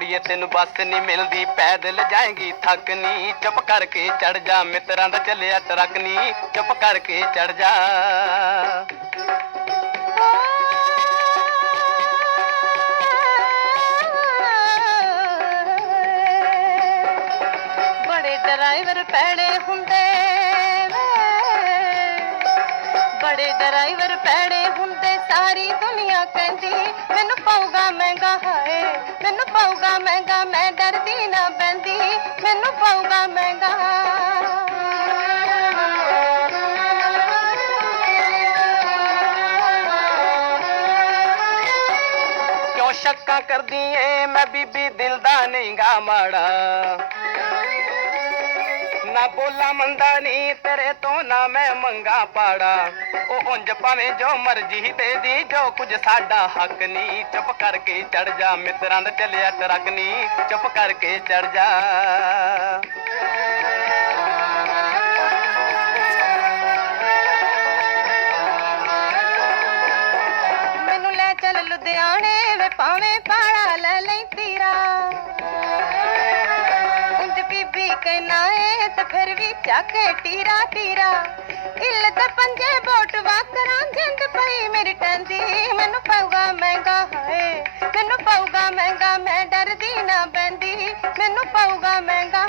ਵੇ ਕੁੜੀਏ, ਤੈਨੂੰ ਬੱਸ ਨਹੀਂ ਮਿਲਦੀ, ਪੈਦਲ ਜਾਏਗੀ, ਥੱਕ ਨੀ ਚੁੱਪ ਕਰਕੇ ਚੜ ਜਾ, ਮਿੱਤਰਾਂ ਦਾ ਚੱਲਿਆ ਟਰੱਕ ਨੀ ਚੁੱਪ ਕਰਕੇ ਚੜ ਜਾ। ਬੜੇ ਡਰਾਈਵਰ ਪੈੜੇ ਹੁੰਦੇ ਬੜੇ ਡਰਾਈਵਰ ਪੈੜੇ ਹੁੰਦੇ, ਸਾਰੀ ਦੁਨੀਆ ਕਹਿੰਦੀ, ਮੈਨੂੰ ਪਾਊਗਾ ਮੈਂ ਮੈਨੂੰ ਪਾਊਗਾ ਮਹਿੰਗਾ, ਮੈਂ ਡਰਦੀ ਨਾ ਬੰਦੀ ਮੈਨੂੰ ਪਾਊਗਾ ਮਹਿੰਗਾ। ਕਿਉਂ ਸ਼ੱਕਾਂ ਕਰਦੀ ਏ? ਮੈਂ ਬੀਬੀ ਦਿਲ ਦਾ ਨਹੀਂਗਾ ਮਾੜਾ। ਨਾ ਬੋਲਾ ਮੰਦਾ ਨਹੀਂ ਤੇਰੇ ਤੋਂ ਨਾ ਮੈਂ ਮੰਗਾ ਪਾੜਾ। ਉਹ ਉਂਝ ਭਾਵੇਂ ਜੋ ਮਰਜ਼ੀ ਦੇ ਦੀ, ਜੋ ਕੁਝ ਸਾਡਾ ਹੱਕ ਨਹੀਂ ਚੁੱਪ ਕਰਕੇ ਚੜ ਜਾ, ਮਿੱਤਰਾਂ ਦਾ ਚੱਲਿਆ ਟਰੱਕ ਨਹੀਂ ਚੁੱਪ ਕਰਕੇ ਚੜ ਜਾ। ਮੈਨੂੰ ਲੈ ਚੱਲ ਲੁਧਿਆਣੇ ਵੇ ਪਾਵੇਂ ਪਾੜਾ ਲੈ ਲਈ ਤੀਰਾ ਉਂਝ ਬੀਬੀ ਕਹਿਣਾ ਏ ਤੇ ਫਿਰ ਵੀ ਟੀਰਾ ਟੀਰਾ। ਇੱਲ ਤੇ ਪੰਜੇ ਬੋਟ ਵਾਕਰਾਂ ਜਿੰਦ ਪਈ ਮੇਰੀ ਟੰਦੀ। ਮੈਨੂੰ ਪਾਊਗਾ ਮਹਿੰਗਾ, ਹਾਏ। ਮੈਨੂੰ ਪਾਊਗਾ ਮਹਿੰਗਾ, ਮੈਂ ਡਰਦੀ ਨਾ ਬੰਦੀ ਮੈਨੂੰ ਪਾਊਗਾ ਮਹਿੰਗਾ।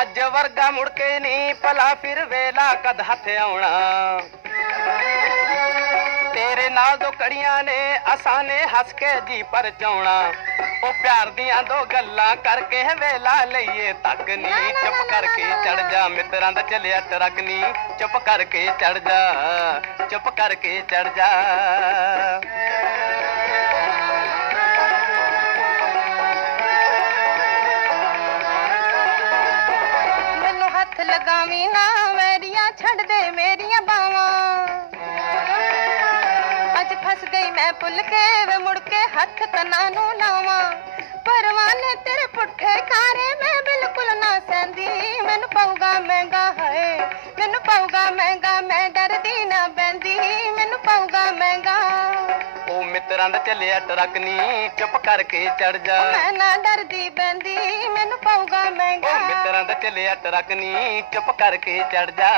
ਅੱਜ ਵਰਗਾ ਮੁੜ ਕੇ ਨਹੀਂ ਭਲਾ, ਫਿਰ ਵੇਲਾ ਕਦ ਹੱਥ ਆਉਣਾ। ਤੇਰੇ ਨਾਲ ਦੋ ਕੜੀਆਂ ਨੇ ਅਸਾਂ ਨੇ ਹੱਸ ਕੇ ਜੀ ਪਰਚਾਉਣਾ ਉਹ ਪਿਆਰ ਦੀਆਂ ਦੋ ਗੱਲਾਂ ਕਰਕੇ ਵੇਲਾ ਲਈਏ ਤੱਕ ਨਹੀਂ ਚੁੱਪ ਕਰਕੇ ਚੜ ਜਾ ਮਿੱਤਰਾਂ ਦਾ ਚੱਲਿਆ ਟਰੱਕ ਨਹੀਂ ਚੁੱਪ ਕਰਕੇ ਚੜ ਜਾ ਚੁੱਪ ਕਰਕੇ ਚੜ ਜਾ। ਮੈਨੂੰ ਹੱਥ ਲਗਾਵੀਂ ਨਾ ਵੈਰੀਆਂ ਛੱਡ ਦੇ ਮੇਰੀਆਂ ਮੈਂ ਭੁੱਲ ਕੇ ਵੇ ਮੁੜ ਕੇ ਹੱਥ ਤਨਾ ਨੂੰ ਲਾਵਾਂ। ਪਰਵਾਨੇ ਤੇਰੇ ਪੁੱਠੇ ਕਾਰੇ ਮੈਂ ਬਿਲਕੁਲ ਨਾ ਸਹਿੰਦੀ। ਮੈਨੂੰ ਪਾਊਗਾ ਮਹਿੰਗਾ ਹਾਏ ਮੈਨੂੰ ਪਾਊਗਾ ਮਹਿੰਗਾ ਮੈਂ ਡਰਦੀ ਨਾ ਬੰਦੀ ਮੈਨੂੰ ਪਾਊਗਾ ਮਹਿੰਗਾ। ਉਹ ਮਿੱਤਰਾਂ ਦਾ ਚੱਲਿਆ ਟਰੱਕ ਨਹੀਂ ਚੁੱਪ ਕਰਕੇ ਚੜ ਜਾ। ਮੈਂ ਨਾ ਡਰਦੀ ਬੰਦੀ ਮੈਨੂੰ ਪਾਊਗਾ ਮਹਿੰਗਾ। ਉਹ ਮਿੱਤਰਾਂ ਦਾ ਚੱਲਿਆ ਟਰੱਕ ਨਹੀਂ ਚੁੱਪ ਕਰਕੇ ਚੜ ਜਾ।